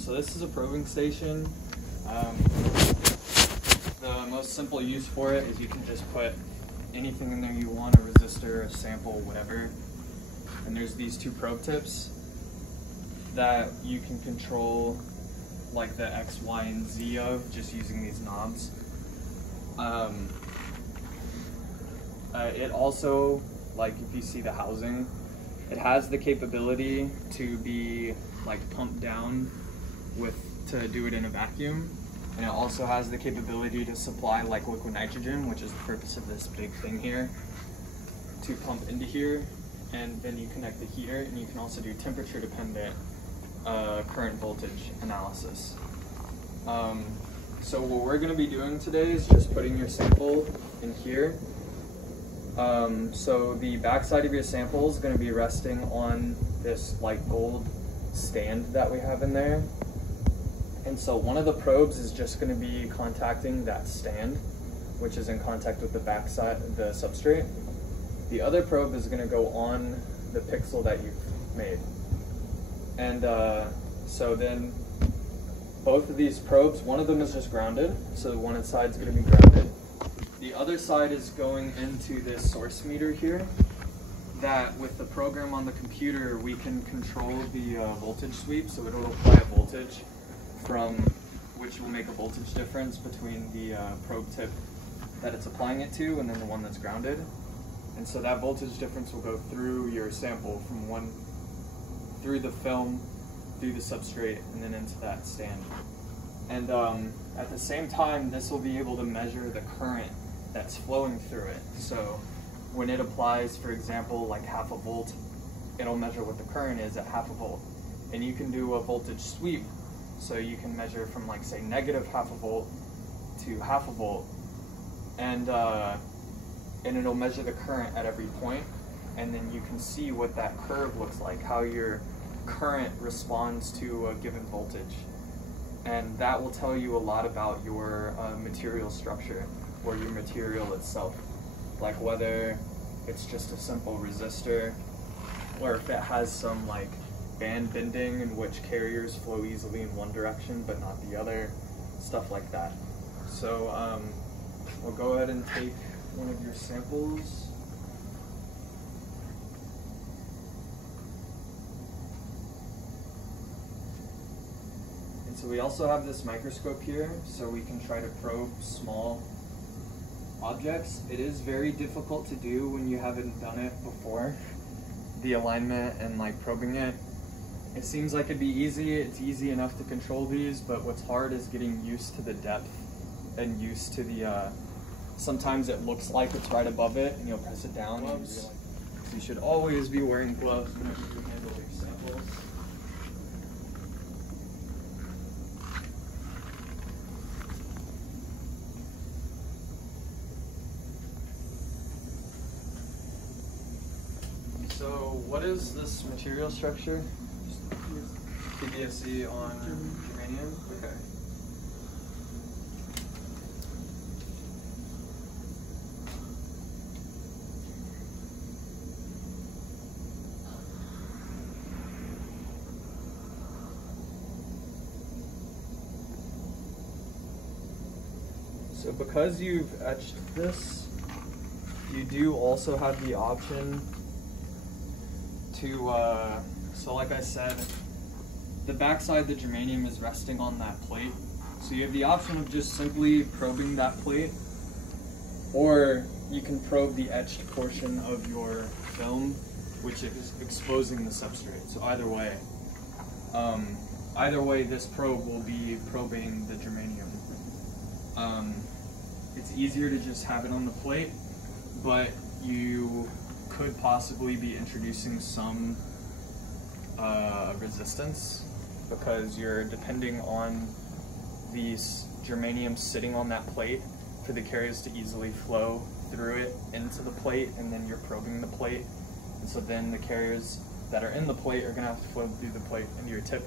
So this is a probing station. The most simple use for it is you can just put anything in there you want, a resistor, a sample, whatever. And there's these two probe tips that you can control like the X, Y, and Z of just using these knobs. It also, like if you see the housing, it has the capability to be like pumped down to do it in a vacuum. And it also has the capability to supply like liquid nitrogen, which is the purpose of this big thing here, to pump into here. And then you connect the heater, and you can also do temperature dependent current voltage analysis. So what we're going to be doing today is just putting your sample in here. So the backside of your sample is going to be resting on this like gold stand that we have in there. And so one of the probes is just going to be contacting that stand, which is in contact with the backside of the substrate. The other probe is going to go on the pixel that you've made. And so then both of these probes, one of them is just grounded, so one side is going to be grounded. The other side is going into this source meter here, that with the program on the computer, we can control the voltage sweep, so it'll apply a voltage which will make a voltage difference between the probe tip that it's applying it to and then the one that's grounded. And so that voltage difference will go through your sample through the film, through the substrate, and then into that stand. And at the same time, this will be able to measure the current that's flowing through it. So when it applies, for example, like 0.5 volt, it'll measure what the current is at 0.5 volt. And you can do a voltage sweep, so you can measure from like say -0.5 volt to 0.5 volt, and it'll measure the current at every point, and then you can see what that curve looks like, how your current responds to a given voltage. And that will tell you a lot about your material structure or your material itself, like whether it's just a simple resistor or if it has some like band bending in which carriers flow easily in one direction but not the other, stuff like that. So we'll go ahead and take one of your samples. And so we also have this microscope here, so we can try to probe small objects. It is very difficult to do when you haven't done it before, the alignment and like probing it. It seems like it'd be easy, it's easy enough to control these, but what's hard is getting used to the depth and used to the, sometimes it looks like it's right above it and you'll press it down. So you should always be wearing gloves whenever you handle your samples. So what is this material structure? PBSE on germanium? Okay. So because you've etched this, you do also have the option to, so like I said, the backside of the germanium is resting on that plate. So you have the option of just simply probing that plate, or you can probe the etched portion of your film, which is exposing the substrate. So either way, this probe will be probing the germanium. It's easier to just have it on the plate, but you could possibly be introducing some resistance, because you're depending on these germanium sitting on that plate for the carriers to easily flow through it into the plate, and then you're probing the plate, and so then the carriers that are in the plate are going to have to flow through the plate into your tip.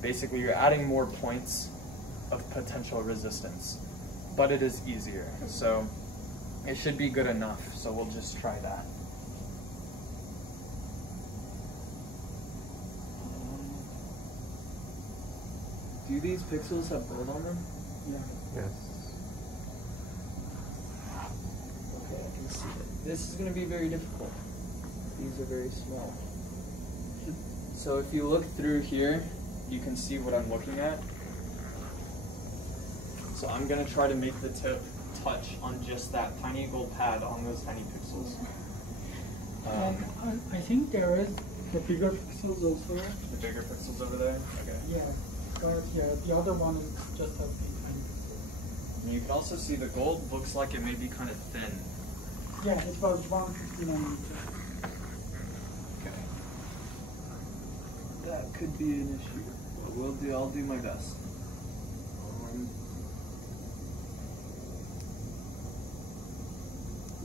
Basically, you're adding more points of potential resistance, but it is easier, so it should be good enough. So we'll just try that. Do these pixels have gold on them? Yeah. Yes. Okay, I can see it. This is going to be very difficult. These are very small. So if you look through here, you can see what I'm looking at. So I'm going to try to make the tip touch on just that tiny gold pad on those tiny pixels. And I think there is the bigger pixels also. The bigger pixels over there? Okay. Yeah, but yeah, the other one is just a big tiny pixel. And you can also see the gold looks like it may be kind of thin. Yeah, it was 150 nanometer. Okay. That could be an issue, but I'll do my best.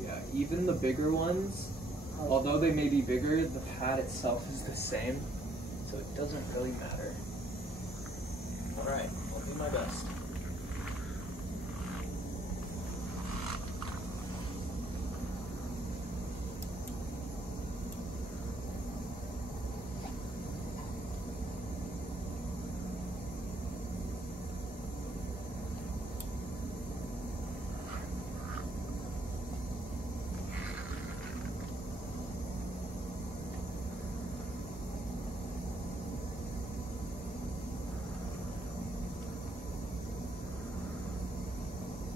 Yeah, even the bigger ones, although they may be bigger, the pad itself is the same, so it doesn't really matter. Alright, I'll do my best.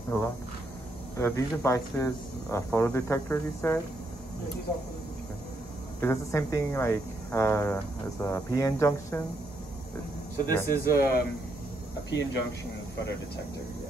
Hello. These devices, photo detectors, you said? Yeah, these are for the Is this the same thing like as a PN junction? So this is a PN junction photo detector, yeah.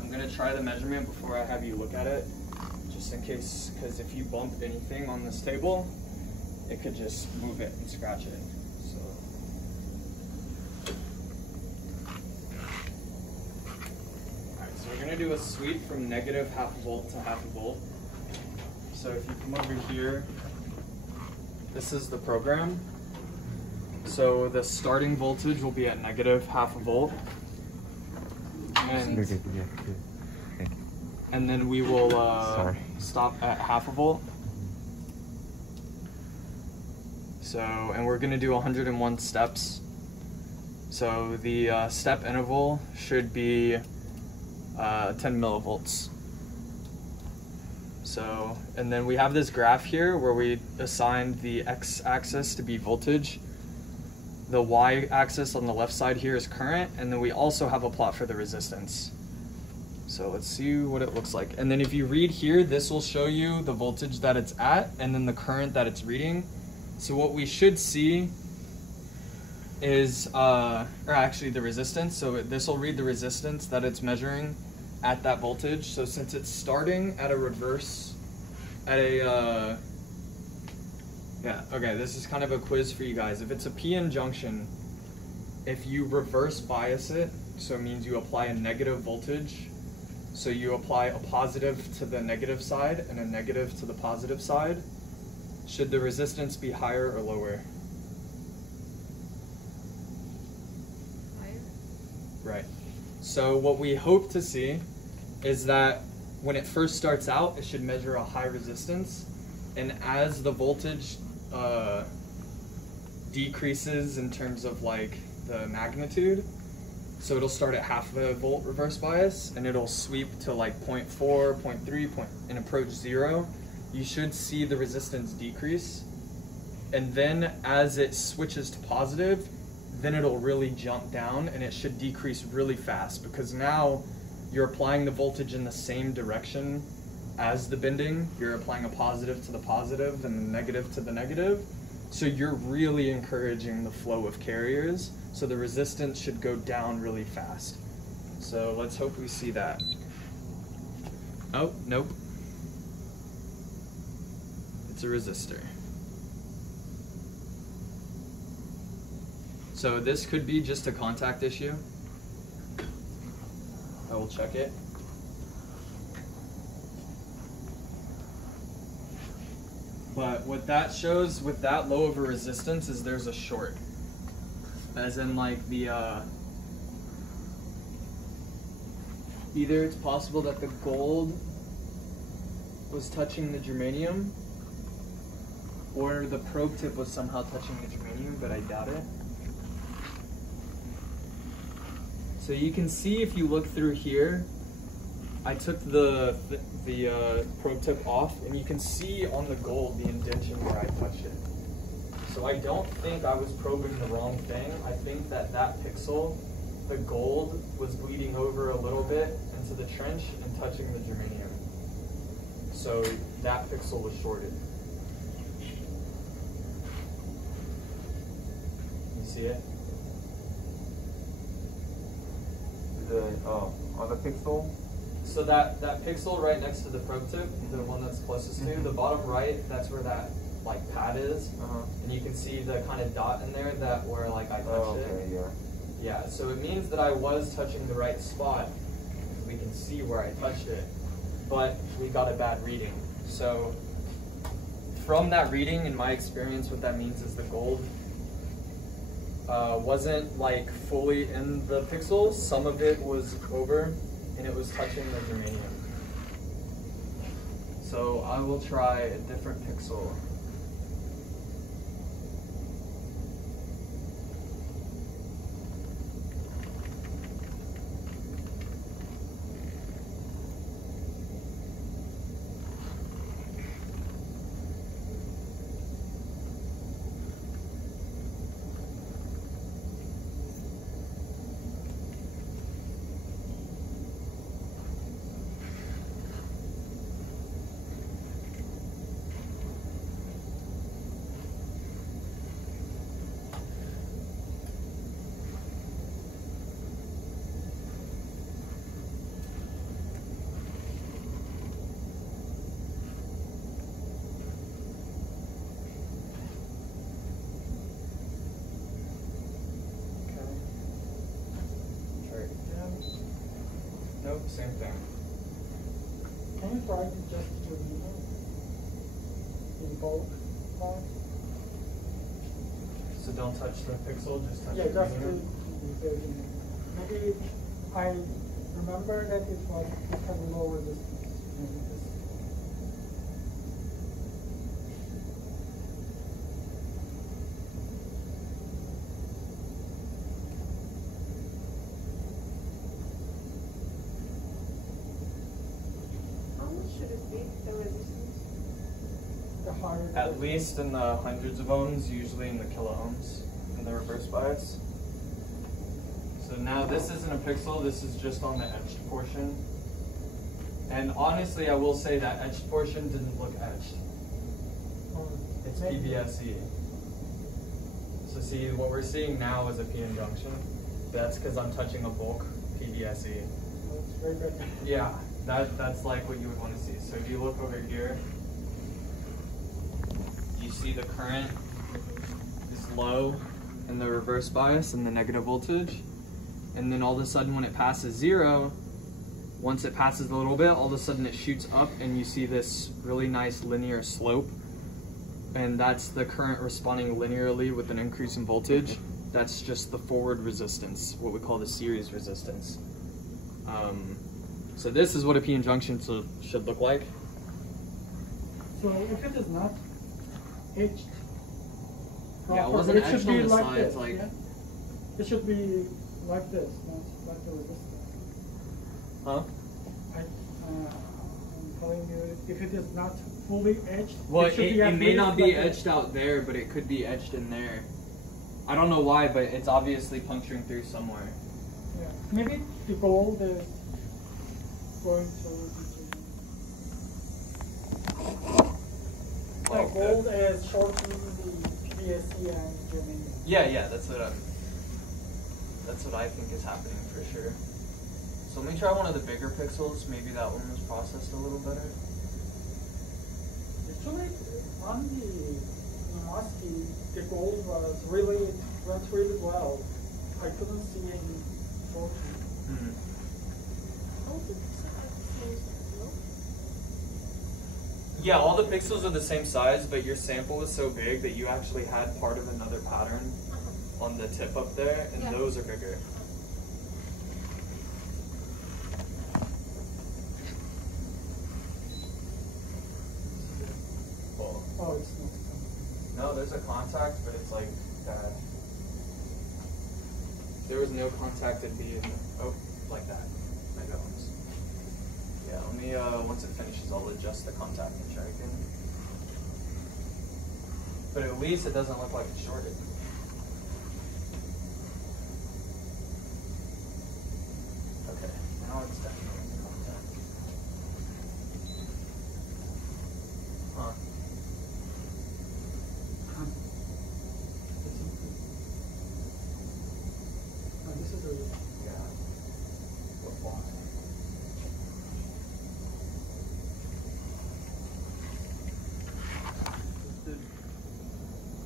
I'm going to try the measurement before I have you look at it, just in case, because if you bump anything on this table, it could just move it and scratch it. So, alright, so we're going to do a sweep from negative half a volt to half a volt. So if you come over here, this is the program. So the starting voltage will be at negative half a volt. And then we will stop at half a volt. So, and we're gonna do 101 steps. So the step interval should be 10 millivolts. So, and then we have this graph here where we assigned the x-axis to be voltage. The y-axis on the left side here is current, and then we also have a plot for the resistance. So let's see what it looks like. And then if you read here, this will show you the voltage that it's at, and then the current that it's reading. So what we should see is, or actually the resistance. So this will read the resistance that it's measuring at that voltage. So since it's starting at a reverse, at a, yeah, okay, this is kind of a quiz for you guys. If it's a PN junction, if you reverse bias it, so it means you apply a negative voltage, so you apply a positive to the negative side and a negative to the positive side, should the resistance be higher or lower? Higher. Right. So what we hope to see is that when it first starts out, it should measure a high resistance, and as the voltage decreases in terms of like the magnitude, so it'll start at half a volt reverse bias and it'll sweep to like 0.4, 0.3, and approach 0. You should see the resistance decrease, and then as it switches to positive, then it'll really jump down and it should decrease really fast, because now you're applying the voltage in the same direction as the bending. You're applying a positive to the positive and the negative to the negative. So you're really encouraging the flow of carriers, so the resistance should go down really fast. So let's hope we see that. Oh, nope. It's a resistor. So this could be just a contact issue. I will check it. But what that shows with that low of a resistance is there's a short. As in like the, either it's possible that the gold was touching the germanium, or the probe tip was somehow touching the germanium, but I doubt it. So you can see if you look through here, I took the probe tip off, and you can see on the gold the indentation where I touched it. So I don't think I was probing the wrong thing. I think that pixel, the gold, was bleeding over a little bit into the trench and touching the germanium. So that pixel was shorted. You see it? On the pixel? So that pixel right next to the probe tip, the one that's closest to, the bottom right, that's where that like pad is. And you can see the kind of dot in there that where like I touched it. Yeah. Yeah, so it means that I was touching the right spot. We can see where I touched it, but we got a bad reading. So from that reading, in my experience, what that means is the gold wasn't like fully in the pixels. Some of it was over, and it was touching the germanium. So I will try a different pixel. Nope, same thing. Can you try to just remove the bulk part? So don't touch the pixel, just touch Yeah, the just germanium. maybe I remember that it was because low resistance. Maybe this. How much should it be, the resistance? The higher the At least in the hundreds of ohms, usually in the kilo ohms in the reverse bias. So now this isn't a pixel, this is just on the etched portion. And honestly, I will say that etched portion didn't look etched. It's maybe. PBSE. So see, what we're seeing now is a PN junction. That's because I'm touching a bulk PBSE. It's very good. Yeah, that's like what you would want to see. So if you look over here, you see the current is low in the reverse bias and the negative voltage. And then all of a sudden when it passes zero, once it passes a little bit, all of a sudden it shoots up and you see this really nice linear slope. And that's the current responding linearly with an increase in voltage. That's just the forward resistance, what we call the series resistance. So this is what a PN junction should look like. So if it is not etched, Yeah, it proper, wasn't should etched be on the like sides, this, like- yeah? It should be like this, not like the resistance. Huh? I'm telling you, if it is not fully etched, Well, it should be at it may least not be like this. etched out there, but it could be etched in there. I don't know why, but it's obviously puncturing through somewhere. Yeah. Maybe the gold is going to the Like gold is shortening the PSE and germanium. Yeah, that's what I think is happening for sure. So let me try one of the bigger pixels. Maybe that one was processed a little better. Actually, on the MOSFET, the gold went really well. I couldn't see any faulty. Mm-hmm. All the pixels are the same size, no? Yeah, all the pixels are the same size, but your sample is so big that you actually had part of another pattern on the tip up there, and Yeah. those are bigger. Oh, it's not. No, there's a contact, but it's like there was no contact. It'd be in like that. Maybe that one's. Yeah, let me once it finishes, I'll adjust the contact and try again. But at least it doesn't look like it's shorted. Okay, now it's definitely in contact. Huh. No, this is a Yeah. What font?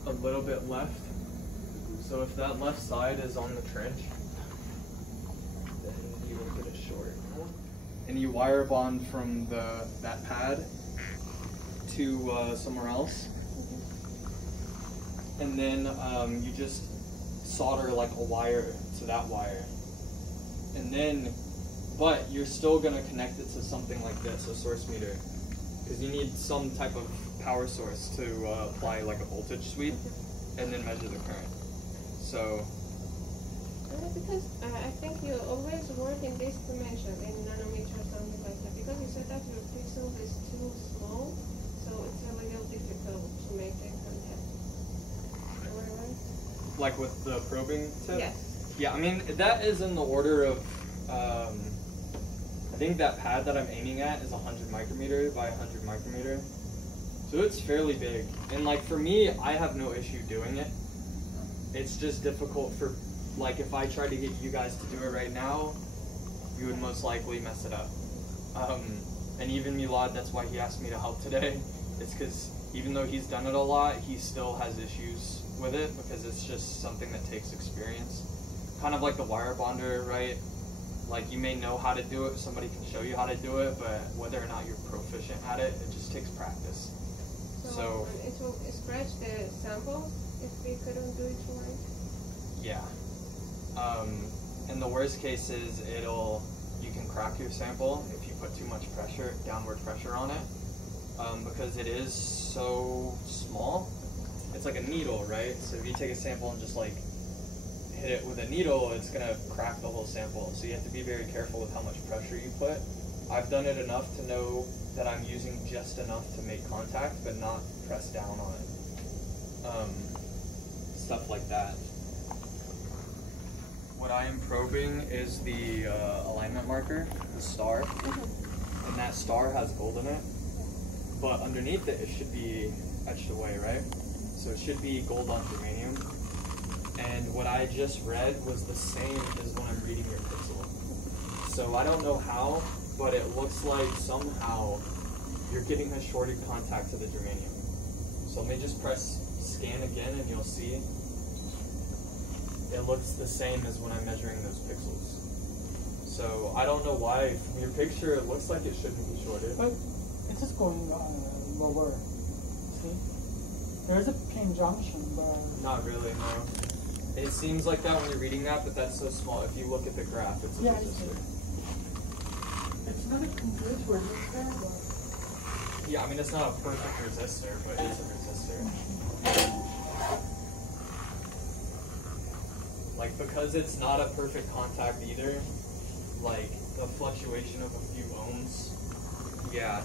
A little bit left. So if that left side is on the trench, then you will get a short. And you wire bond from that pad to somewhere else. And then you just solder like a wire to that wire. And then, but you're still gonna connect it to something like this, a source meter. Because you need some type of power source to apply like a voltage sweep and then measure the current. So, Because I think you always work in this dimension, in nanometers or something like that, because you said that your pixel is too small, so it's a little difficult to make a contact. Am I right? like with the probing tip? Yes. Yeah, I mean, that is in the order of, I think that pad that I'm aiming at is 100 micrometer by 100 micrometer. So it's fairly big. And like for me, I have no issue doing it. It's just difficult for, like if I tried to get you guys to do it right now, you would most likely mess it up. And even Milad, that's why he asked me to help today. It's because even though he's done it a lot, he still has issues with it because it's just something that takes experience. Kind of like the wire bonder, right? Like you may know how to do it, somebody can show you how to do it, but whether or not you're proficient at it, it just takes practice. So it will scratch the sample if we couldn't do it right. yeah. And the worst case is you can crack your sample if you put too much pressure, downward pressure on it, because it is so small. It's like a needle, right? So if you take a sample and just like hit it with a needle, it's gonna crack the whole sample. So you have to be very careful with how much pressure you put. I've done it enough to know that I'm using just enough to make contact, but not press down on it. Stuff like that. What I am probing is the alignment marker, the star, and that star has gold in it, but underneath it, it should be etched away, right? So it should be gold on germanium. And what I just read was the same as when I'm reading your pixel. So I don't know how, but it looks like somehow you're getting a shorted contact to the germanium. So let me just press scan again and you'll see it looks the same as when I'm measuring those pixels. So I don't know why from your picture it looks like it shouldn't be shorted. But it's just going lower. See? There's a pin junction, but Not really, no. It seems like that when you're reading that, but that's so small. If you look at the graph, it's a yeah, it's resistor. not a complete resistor, but Yeah, I mean it's not a perfect resistor, but it's a resistor. Like because it's not a perfect contact either, like the fluctuation of a few ohms, yeah.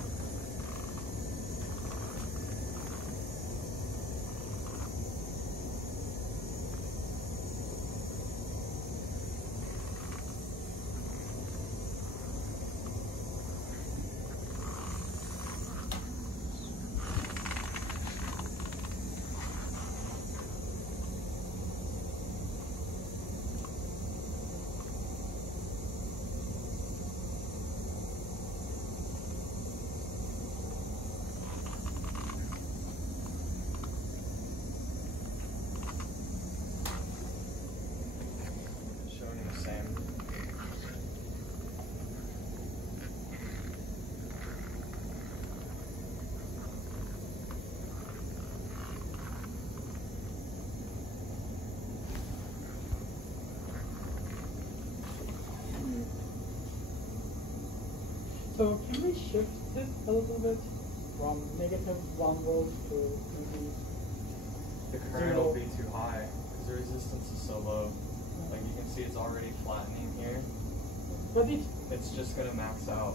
So can we shift it a little bit from negative 1 volt to maybe The current will be too high because the resistance is so low. Like you can see it's already flattening here. But It's just gonna max out.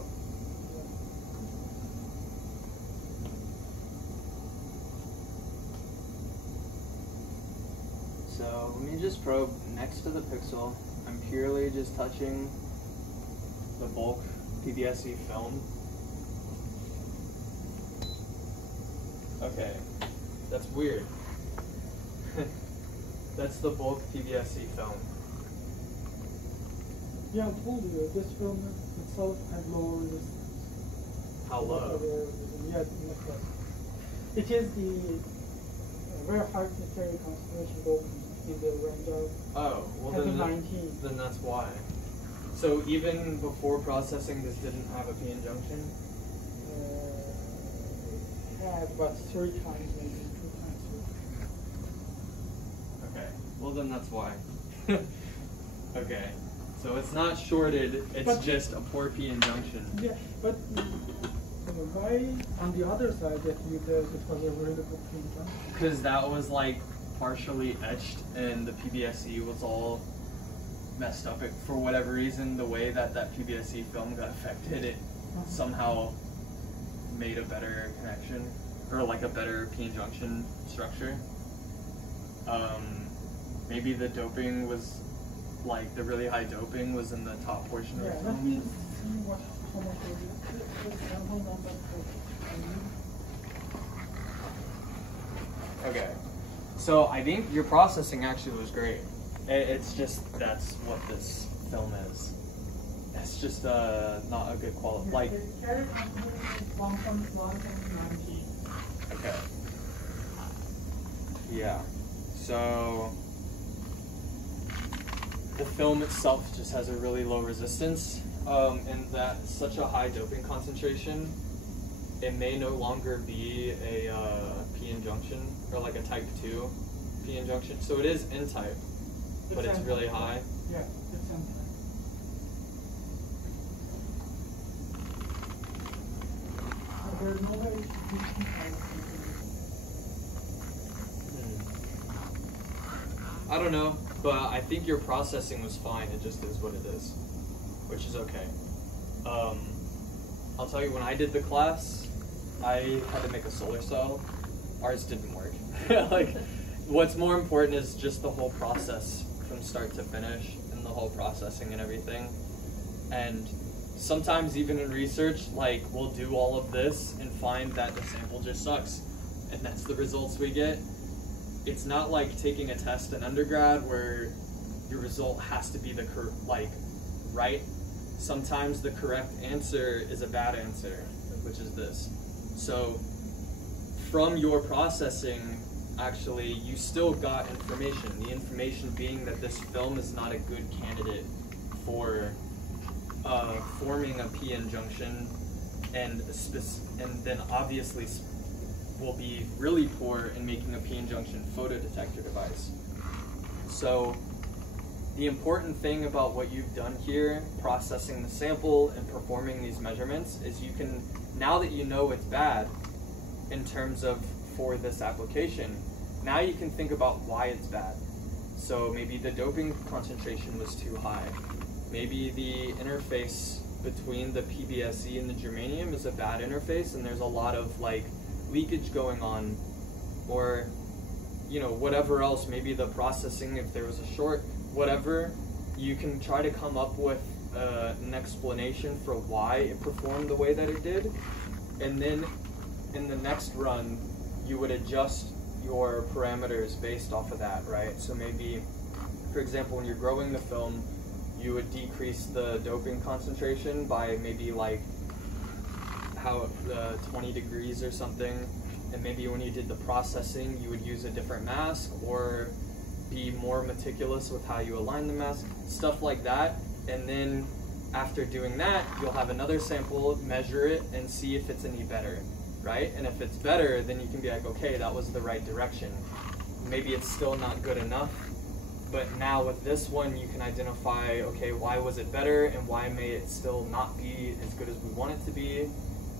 So let me just probe next to the pixel. I'm purely just touching the bulk PBSE film. Okay, that's weird. That's the bulk PBSE film. yeah, I told you this film itself has lower resistance. How low? Yeah, it is the very high necessary concentration doping in the range of Oh, well 10 to then, 19. then that's why. So even before processing, this didn't have a PN junction? Had about 3 times, maybe 2 times. Okay, well then that's why. Okay, so it's not shorted, it's But- just a poor PN junction. Yeah, but why on the other side that you did it was a really good PN junction? Because that was like partially etched and the PBSE was all messed up. For whatever reason, the way that that PBSE film got affected, it somehow made a better connection or like a better PN junction structure. Maybe the doping was like the really high doping was in the top portion of Yeah, the let film. me see how much it is. For example, number 4. Okay, so I think your processing actually was great. It's just that's what this film is. It's just not a good quality. Like, carry concentration is 1.19. okay, yeah. So the film itself just has a really low resistance, and that such a high doping concentration, it may no longer be a PN junction or like a type 2 PN junction. So it is N-type, but it's really high. Yeah, it's N-type. There's no way you can I don't know, but I think your processing was fine. It just is what it is, which is okay. I'll tell you, when I did the class, I had to make a solar cell. Ours didn't work. Like, what's more important is just the whole process from start to finish and the whole processing and everything. And sometimes even in research, like, we'll do all of this and find that the sample just sucks. And that's the results we get. It's not like taking a test in undergrad where your result has to be the right. Sometimes the correct answer is a bad answer, which is this. So from your processing, actually, you still got information. The information being that this film is not a good candidate for forming a PN junction, and then obviously will be really poor in making a PN junction photodetector device. So the important thing about what you've done here, processing the sample and performing these measurements, is you can, now that you know it's bad in terms of for this application, now you can think about why it's bad. So maybe the doping concentration was too high. Maybe the interface between the PBSE and the germanium is a bad interface and there's a lot of like leakage going on, or whatever else, maybe the processing, if there was a short, whatever. You can try to come up with an explanation for why it performed the way that it did, and then in the next run you would adjust your parameters based off of that, right? So maybe, for example, when you're growing the film, you would decrease the doping concentration by maybe like 20 degrees or something, and maybe when you did the processing you would use a different mask or be more meticulous with how you align the mask, stuff like that. And then after doing that, you'll have another sample, measure it, and see if it's any better, right? And if it's better, then you can be like, okay, that was the right direction. Maybe it's still not good enough, But now with this one, you can identify, okay, why was it better and why may it still not be as good as we want it to be.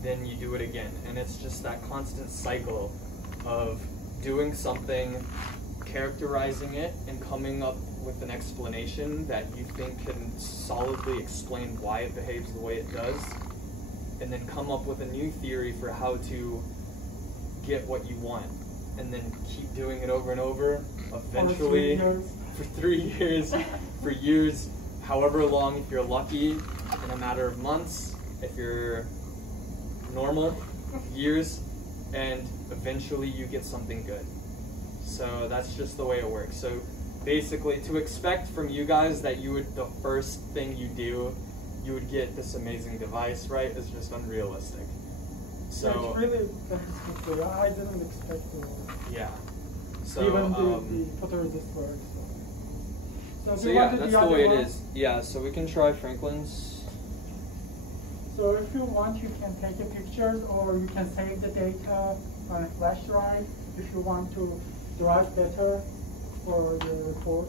Then you do it again. And it's just that constant cycle of doing something, characterizing it, and coming up with an explanation that you think can solidly explain why it behaves the way it does, and then come up with a new theory for how to get what you want, and then keep doing it over and over. Eventually, for 3 years, for years, however long, if you're lucky, in a matter of months, if you're normal, years, and eventually you get something good. So that's just the way it works. So basically, to expect from you guys that you would, the first thing you do, you would get this amazing device, right, is just unrealistic. So it's really good. I didn't expect it. Yeah. So Even the photoresist works. So yeah, that's the way it is. Yeah, so we can try Franklin's. So if you want, you can take a pictures, or you can save the data on a flash drive if you want to drive better for the report.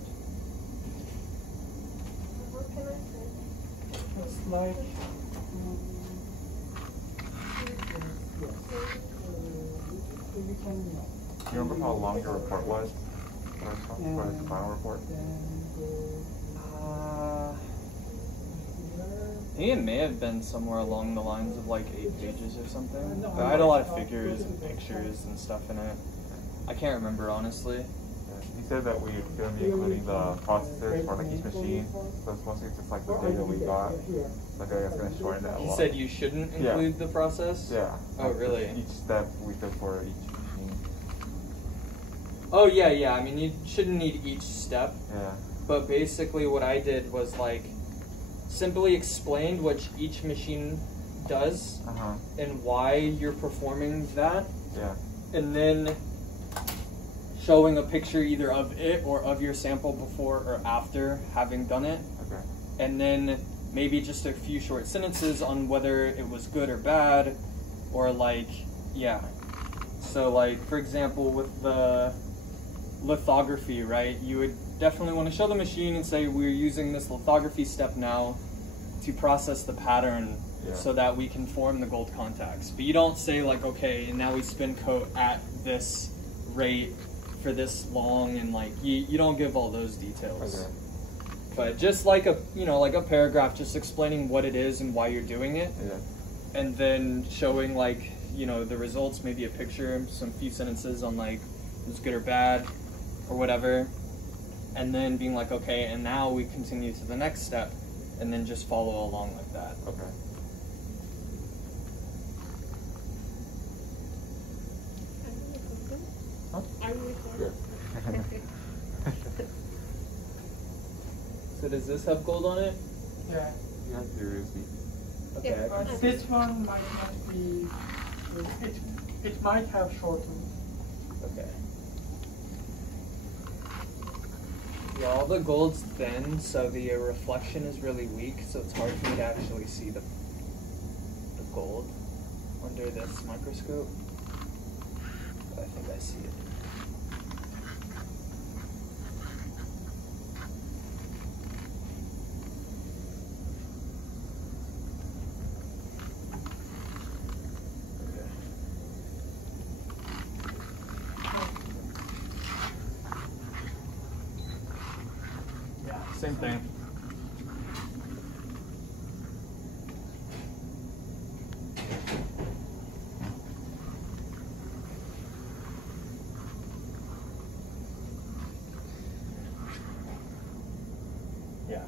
What can I say? It's like, you can, Do you remember how long your report was? For the final report? I think it may have been somewhere along the lines of like 8 pages or something. But I had a lot of figures and pictures and stuff in it. I can't remember honestly. He said that we're going to be including the processors for like each machine, so it's mostly just like the data we got. So I think it's going to shorten that a He lot. said you shouldn't include the process? Yeah. Oh, Like, really? Each step we did for each machine. Oh yeah. I mean, you shouldn't need each step. Yeah. But basically what I did was like simply explained what each machine does Uh-huh. and why you're performing that, Yeah. and then showing a picture either of it or of your sample before or after having done it, Okay. and then maybe just a few short sentences on whether it was good or bad, or like, yeah. So like, for example, with the lithography, right, you would definitely want to show the machine and say, we're using this lithography step now to process the pattern so that we can form the gold contacts. But you don't say like, okay, and now we spin coat at this rate for this long, and like, you don't give all those details. Okay. But just like a, like a paragraph just explaining what it is and why you're doing it, Yeah. and then showing like, the results, maybe a picture, some few sentences on like, it was good or bad, or whatever. And then being like, okay, and now we continue to the next step, and then just follow along like that. Okay. Huh? Are you recording? Good. So does this have gold on it? yeah. You have to USB. Okay. Yeah. I can- But this one might not be, it might have shortened. Okay. Yeah, all the gold's thin, so the reflection is really weak, so it's hard for me to actually see the gold under this microscope. But I think I see it. Same thing. Yeah.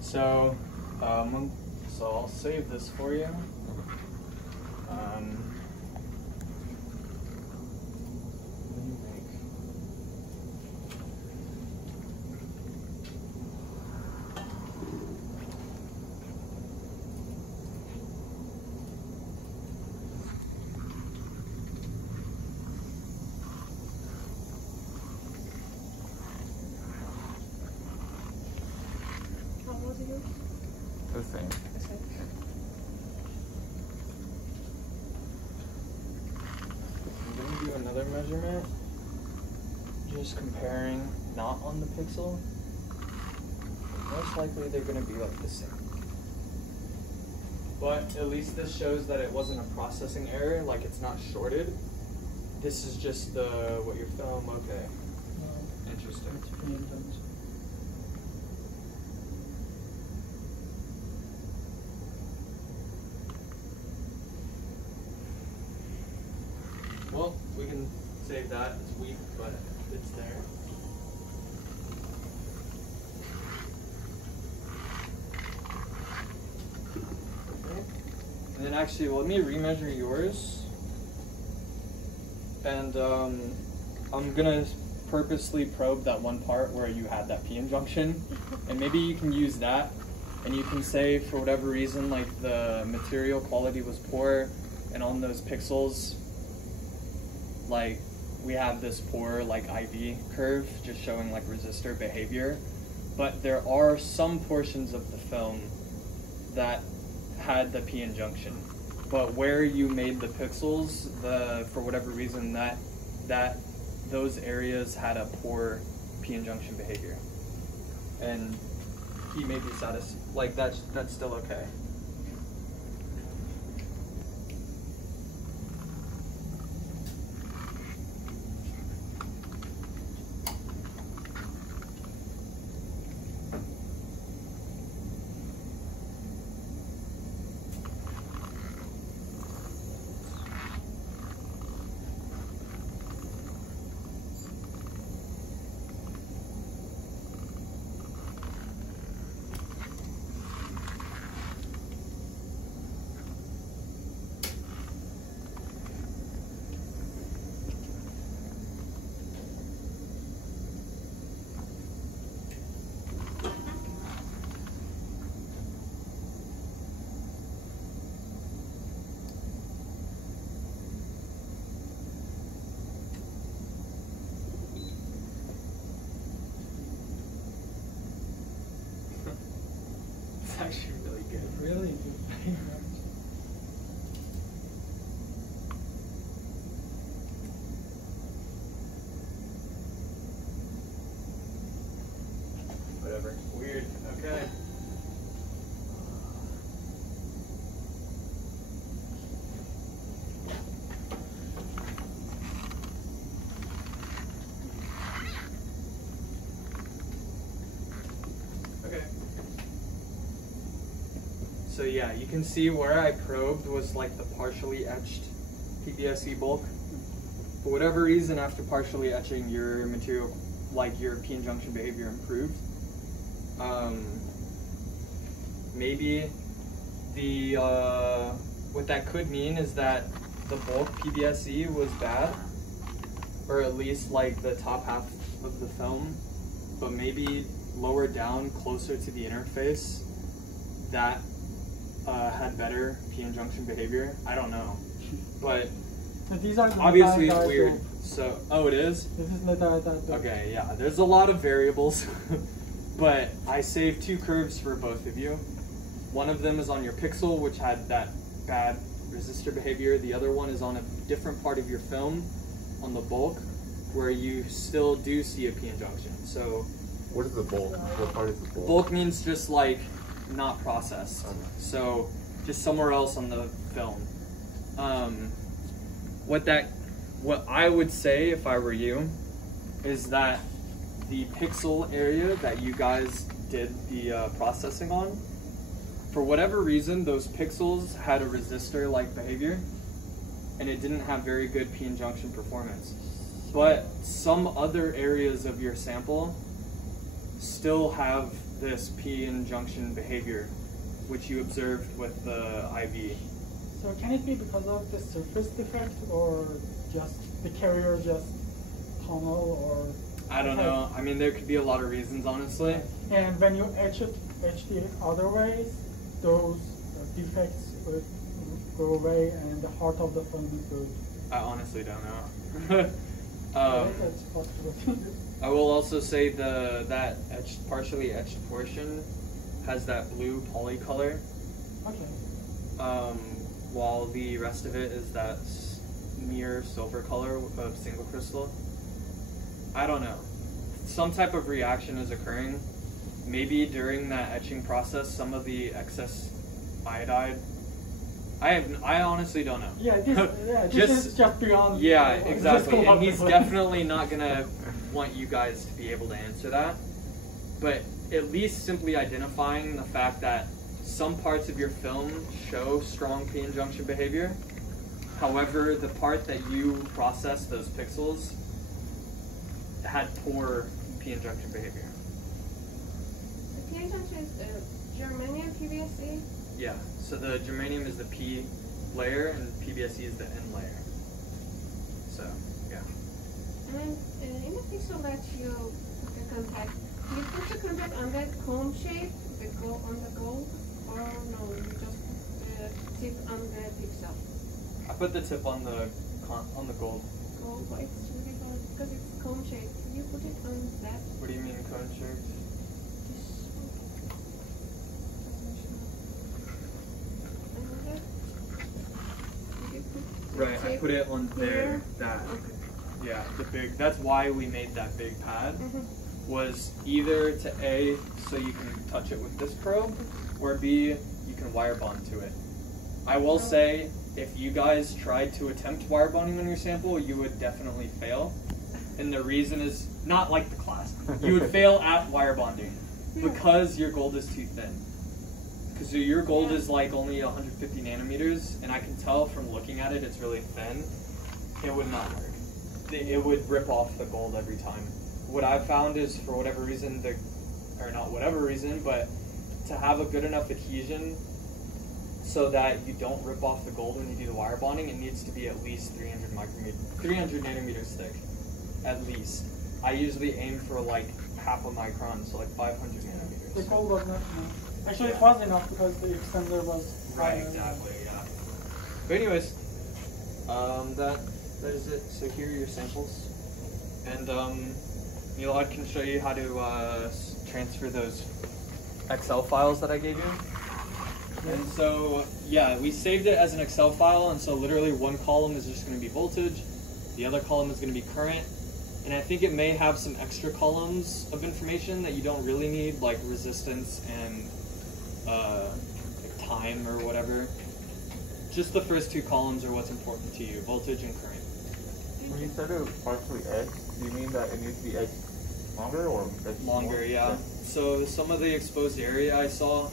So, so I'll save this for you. What do you make? How was it? The same. I'm going to do another measurement, just comparing not on the pixel, most likely they're going to be like the same. But at least this shows that it wasn't a processing error, like it's not shorted. This is just what your film, okay. Interesting. It's PN junction. Well, we can save that. It's weak, but it's there. Okay. And then actually, let me remeasure yours. And I'm gonna purposely probe that one part where you had that PN junction. And maybe you can use that. And you can say, for whatever reason, like the material quality was poor, and on those pixels, like we have this poor like IV curve just showing like resistor behavior, but there are some portions of the film that had the PN junction, but where you made the pixels, for whatever reason that those areas had a poor PN junction behavior, and he may be satisfied. Like that's still okay. It's actually really good. Really good. Whatever. Weird. Okay. Okay. So yeah, you can see where I probed was like the partially etched PBSE bulk. For whatever reason, after partially etching, your material, like your PN junction behavior improved. Maybe what that could mean is that the bulk PBSE was bad, or at least like the top half of the film, but maybe lower down closer to the interface that had better PN junction behavior. I don't know, but So these are the obviously it's metadiagonal. weird. So, oh, it is? This is metadiagonal. Okay, yeah, there's a lot of variables, but I saved two curves for both of you. One of them is on your pixel, which had that bad resistor behavior. The other one is on a different part of your film, on the bulk, where you still do see a PN junction. So, What is the bulk? What part is the bulk? bulk means just like not processed. Okay. So, just somewhere else on the film. What I would say if I were you is that the pixel area that you guys did the processing on, for whatever reason, those pixels had a resistor-like behavior, and it didn't have very good PN junction performance. But some other areas of your sample still have this PN junction behavior, which you observed with the IV. So can it be because of the surface defect, or just the carrier just tunnel, or? I don't know. I mean, there could be a lot of reasons, honestly. And when you etch the other ways, those defects would go away, and the heart of the film is good. I honestly don't know. That's possible. I will also say that partially etched portion has that blue poly color, Okay. while the rest of it is that mirror silver color of single crystal. I don't know. some type of reaction is occurring. Maybe during that etching process, some of the excess iodide. I honestly don't know. Yeah, this is just beyond. Yeah, just exactly. go And up he's the- definitely not gonna want you guys to be able to answer that. But at least simply identifying the fact that some parts of your film show strong p-in junction behavior. However, the part that you processed, those pixels, had poor p-in junction behavior. The p-in junction is germanium PBSE. Yeah, so the germanium is the P layer and PBSE is the N layer. So, yeah. And in the pixel that you put the contact, you put the contact on that cone shape, the gold on the gold, or no, you just put the tip on the pixel. I put the tip on the gold. Gold, but it's really gold because it's cone shape. You put it on that. What do you mean cone shape? Right, I put it on there, that. Okay. Yeah, the big, that's why we made that big pad, Mm-hmm. was either to A, so you can touch it with this probe, or B, you can wire bond to it. I will say, if you guys tried to attempt wire bonding on your sample, you would definitely fail. And the reason is, not like the class, you would fail at wire bonding because your gold is too thin. Because your gold is like only 150 nanometers, and I can tell from looking at it, it's really thin. It would not work. It would rip off the gold every time. What I've found is, for whatever reason, or not whatever reason, but to have a good enough adhesion so that you don't rip off the gold when you do the wire bonding, it needs to be at least 300 nanometers thick, at least. I usually aim for like half a micron, so like 500 nanometers. The gold was not enough. Actually, Yeah. it was enough because the extender was Right, higher. exactly, yeah. But anyways, that is it. So here are your samples. And Milad can show you how to transfer those Excel files that I gave you. And so, yeah, we saved it as an Excel file, and so literally one column is just going to be voltage, the other column is going to be current, and I think it may have some extra columns of information that you don't really need, like resistance and like time or whatever. Just the first two columns are what's important to you, voltage and current. When you said it was partially edged, do you mean that it needs to be edged longer or edged Longer, more? yeah. So some of the exposed area I saw,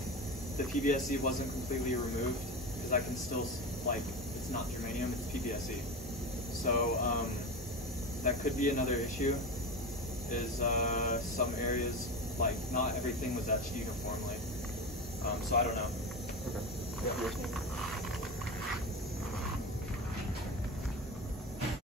the PBSE wasn't completely removed because I can still, like, it's not germanium, it's PBSE. So that could be another issue, is some areas, like, not everything was etched uniformly. So I don't know. Okay. Yeah.